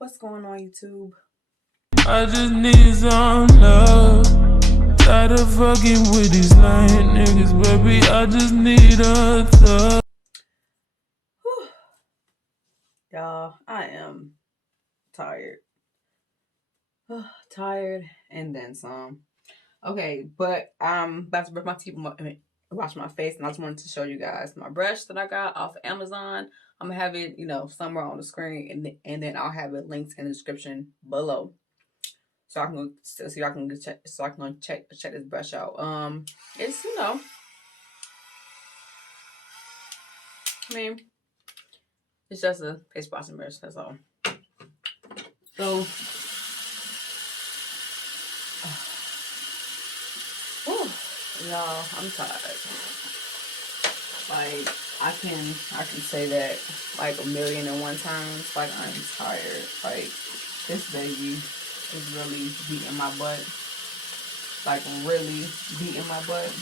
What's going on, YouTube? I just need some love. Tired of fucking with these lame niggas, baby. I just need a thug. Y'all, I am tired. Tired and then some. Okay, but I'm about to brush my teeth and wash my face, and I just wanted to show you guys my brush that I got off of Amazon. I'm gonna have it, somewhere on the screen, and then I'll have it linked in the description below, so I can check this brush out. It's I mean, it's just a face washing brush. That's all. So, y'all, I'm tired. Like I can say that like 1,000,001 times. Like I'm tired. Like this baby is really beating my butt. Like really beating my butt.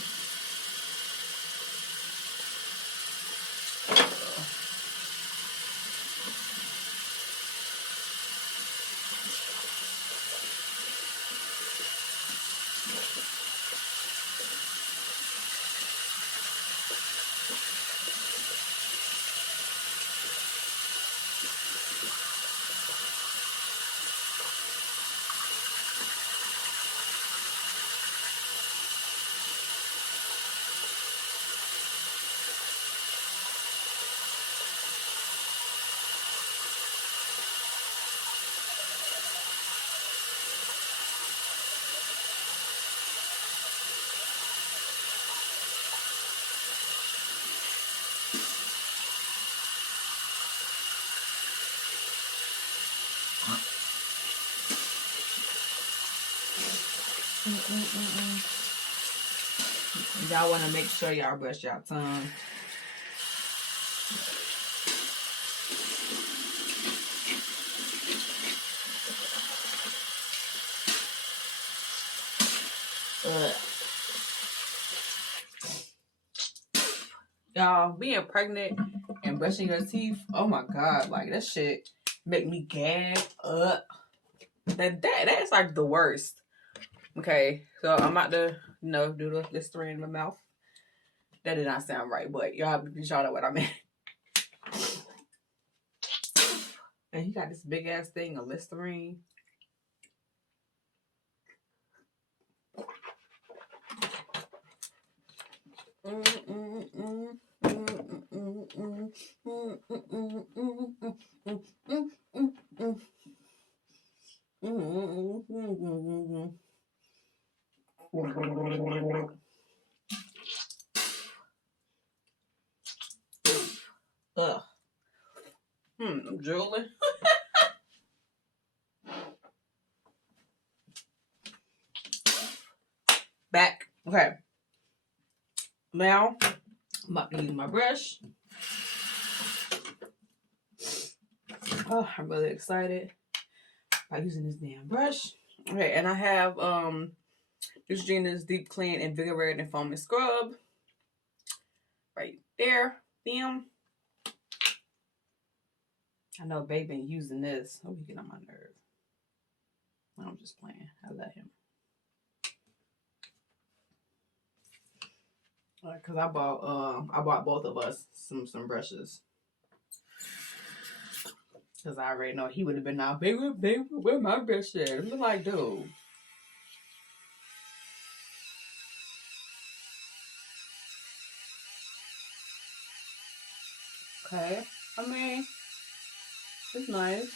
Y'all want to make sure y'all brush y'all tongue. Y'all, being pregnant and brushing your teeth, oh my god, like that shit make me gag up. That's like the worst. Okay, so I'm about to do the Listerine in my mouth. That did not sound right, but y'all know what I meant. And he got this big ass thing of Listerine. Ugh. I'm drooling. Back. Okay. Now, I'm about to use my brush. Oh, I'm really excited by using this damn brush. Okay, and I have Neutrogena's Deep Clean Invigorating Foaming Scrub right there. Bam. I know babe been using this. Oh, he get on my nerve. I'm just playing. I let him. Cause I bought both of us some brushes. Cause I already know he would have been out, baby, where my brush at? I'm like, dude. Okay. I mean, it's nice.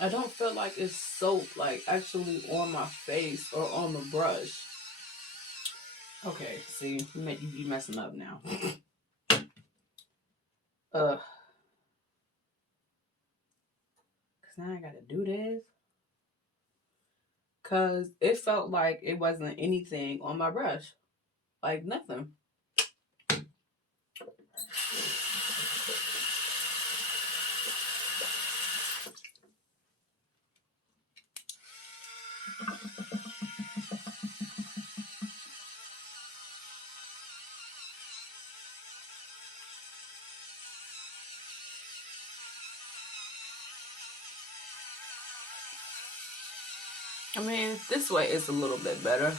I don't feel like it's soap, like actually on my face or on the brush. Okay, see, you messing up now. Cause now I gotta do this. Cause it felt like it wasn't anything on my brush, like nothing. I mean, this way is a little bit better.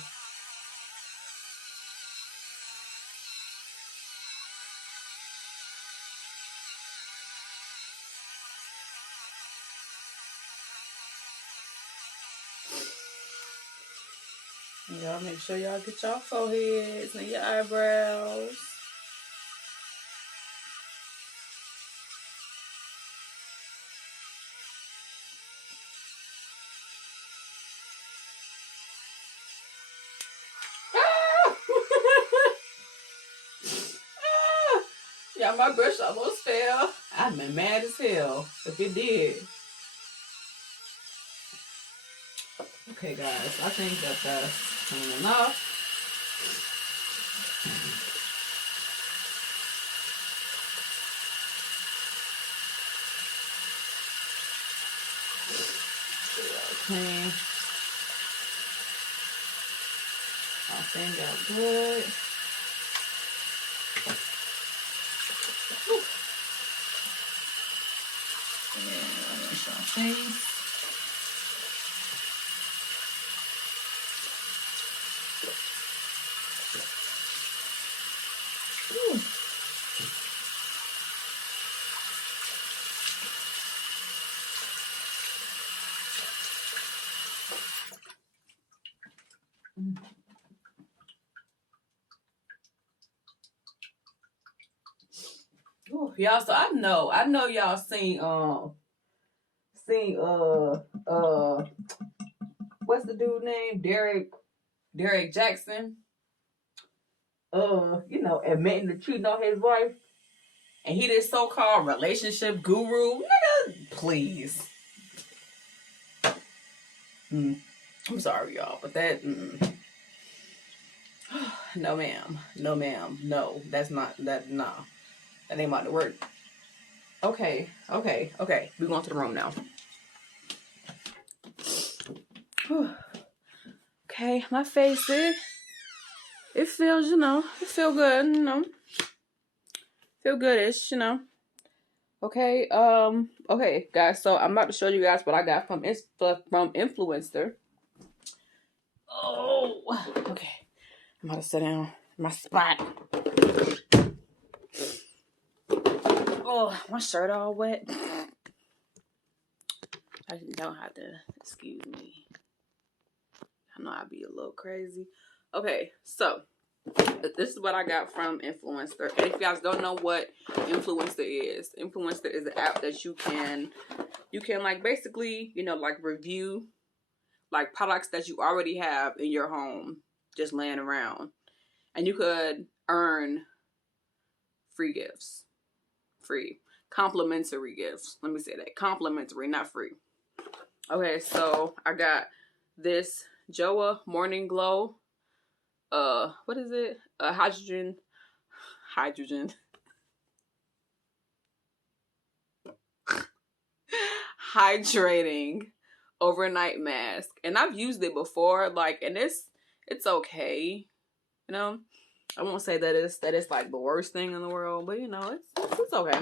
Y'all make sure y'all get y'all foreheads and your eyebrows. Yeah, my brush almost fell. I'd been mad as hell if it did. Okay, guys, I think that that's clean enough. Clean. I think I'm good. And wash our face. Ooh, y'all, so I know y'all seen what's the dude name? Derek Jackson. You know, admitting to cheating on his wife. And he this so-called relationship guru. Nigga, please. I'm sorry, y'all, but that no ma'am. No ma'am. No, that's not that nah. That ain't about to work. Okay. We going to the room now. Okay, my face it feels, it feel good, feel goodish, Okay, okay, guys. So I'm about to show you guys what I got from Influenster. Oh, okay. I'm about to sit down in my spot. Oh, my shirt all wet. I don't have to excuse me. I know I'd be a little crazy. Okay, so this is what I got from Influencer. And if you guys don't know what Influencer is an app that you can like basically, like review like products that you already have in your home just laying around. And you could earn free gifts. Complimentary gifts. Let me say that. Complimentary, not free. Okay, so I got this Joa Morning Glow. What is it? Hydrogen. Hydrating overnight mask. And I've used it before, like, and it's okay. I won't say that it's like the worst thing in the world, but it's okay.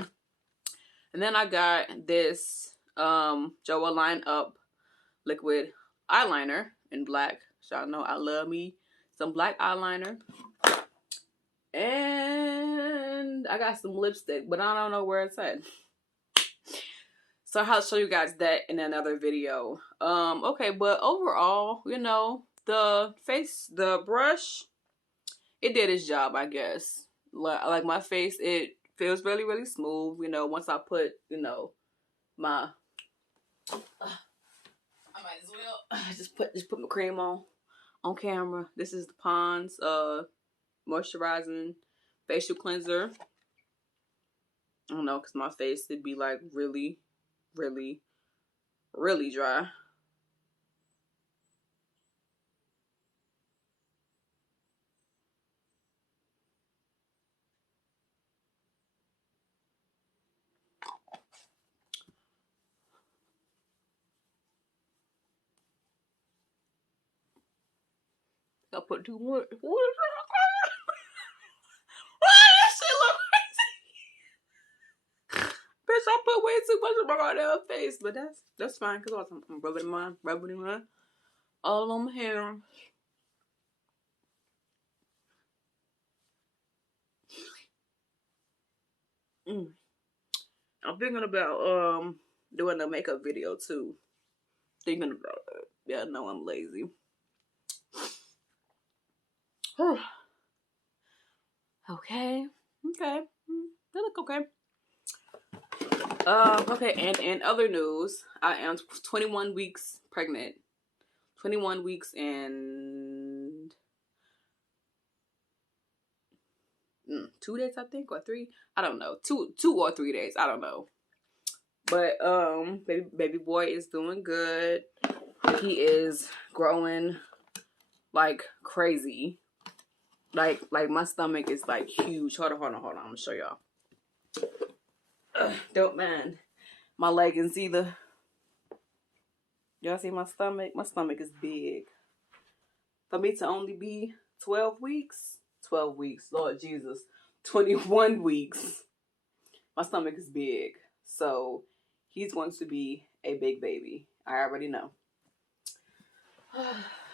And then I got this Joa Line Up liquid eyeliner in black. Y'all know I love me some black eyeliner. And I got some lipstick, but I don't know where it's at. So I'll show you guys that in another video. Okay, but overall, the brush, it did its job, I guess. Like my face, it feels really, really smooth. Once I put, my, I might as well just put my cream on camera. This is the Pond's moisturizing facial cleanser. I don't know, cause my face would be like really, really, really dry. I put too much. What is that? That shit look crazy. Bitch, I put way too much on my goddamn face, but that's fine because I'm rubbing it in. all on my hair. I'm thinking about doing a makeup video too. Thinking about it. Yeah, no, I'm lazy. Okay. They look okay. Okay, and in other news, I am 21 weeks pregnant. 21 weeks and 2 days, I think, or 3. I don't know. 2 or 3 days. I don't know. But baby boy is doing good. He is growing like crazy. Like my stomach is like huge. Hold on. I'm gonna show y'all. Don't mind my leggings either. Y'all see my stomach? My stomach is big. For me to only be 12 weeks, Lord Jesus, 21 weeks. My stomach is big. So he's going to be a big baby. I already know.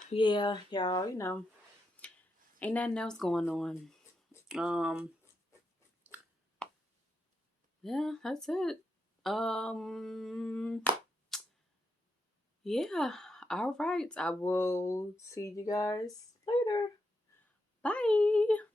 Yeah, y'all, you know, ain't nothing else going on. Yeah, that's it. Yeah, all right. I will see you guys later. Bye.